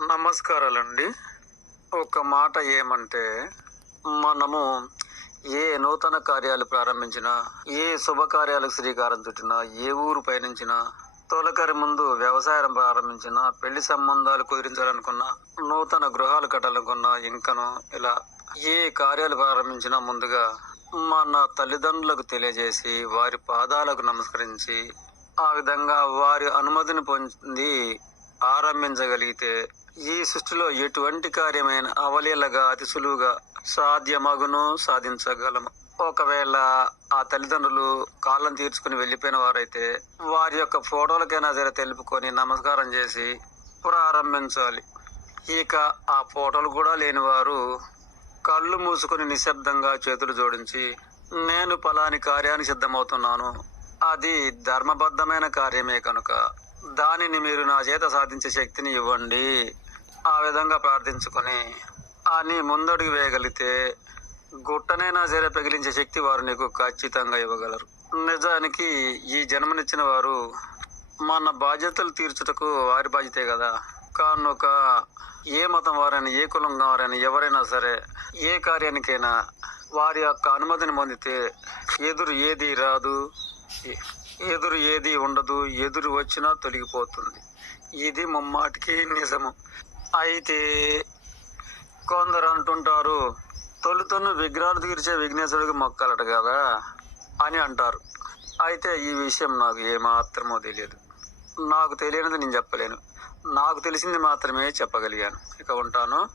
నమస్కారాలండి. ఒక మాట ఏమంటే మనము ఏ నూతన కార్యాలు ప్రారంభించినా ఏ శుభకార్యాలకు శ్రీకారం చుట్టినా ఏ ఊరు పయనించినా తొలకరి ముందు వ్యవసాయం ప్రారంభించినా పెళ్ళి సంబంధాలు కుదిరించాలనుకున్నా నూతన గృహాలు కట్టాలనుకున్నా ఇంకను ఇలా ఏ కార్యాలు ప్రారంభించినా ముందుగా మన తల్లిదండ్రులకు తెలియజేసి వారి పాదాలకు నమస్కరించి ఆ విధంగా వారి అనుమతిని పొంది ఆరంభించగలిగితే ఈ సృష్టిలో ఎటువంటి కార్యమైన అవలీలగా అతి సులువుగా సాధ్యమగును సాధించగలము. ఒకవేళ ఆ తల్లిదండ్రులు కాళ్ళను తీర్చుకుని వెళ్ళిపోయిన వారైతే వారి యొక్క ఫోటోలకైనా సరే తెలుపుకొని నమస్కారం చేసి ప్రారంభించాలి. ఇక ఆ ఫోటోలు కూడా లేని వారు కళ్ళు మూసుకొని నిశ్శబ్దంగా చేతులు జోడించి నేను పలాని కార్యానికి సిద్ధమవుతున్నాను. అది ధర్మబద్ధమైన కార్యమే కనుక. దానిని మీరు నా చేత సాధించే శక్తిని ఇవ్వండి. ఆ విధంగా ప్రార్థించుకొని అని ముందడుగు వేయగలిగితే గుట్టనైనా సరే పెగిలించే శక్తి వారు నీకు ఖచ్చితంగా ఇవ్వగలరు. నిజానికి ఈ జన్మనిచ్చిన వారు మన బాధ్యతలు తీర్చుటకు వారి బాధ్యతే కదా. కానుక ఏ మతం వారైనా ఏ కులం వారైనా ఎవరైనా సరే ఏ కార్యానికైనా వారి యొక్క అనుమతిని పొందితే ఎదురు ఏది రాదు ఎదురు ఏది ఉండదు ఎదురు వచ్చినా తొలగిపోతుంది. ఇది ముమ్మాటికి నిజము. అయితే కొందరు అంటుంటారు తొలుతొన్ను విగ్రహాలు తీర్చే విఘ్నేశ్వరుడికి మొక్కలట కదా అని అంటారు. అయితే ఈ విషయం నాకు ఏమాత్రమో తెలియదు. నాకు తెలియనిది నేను చెప్పలేను. నాకు తెలిసింది మాత్రమే చెప్పగలిగాను. ఇక ఉంటాను.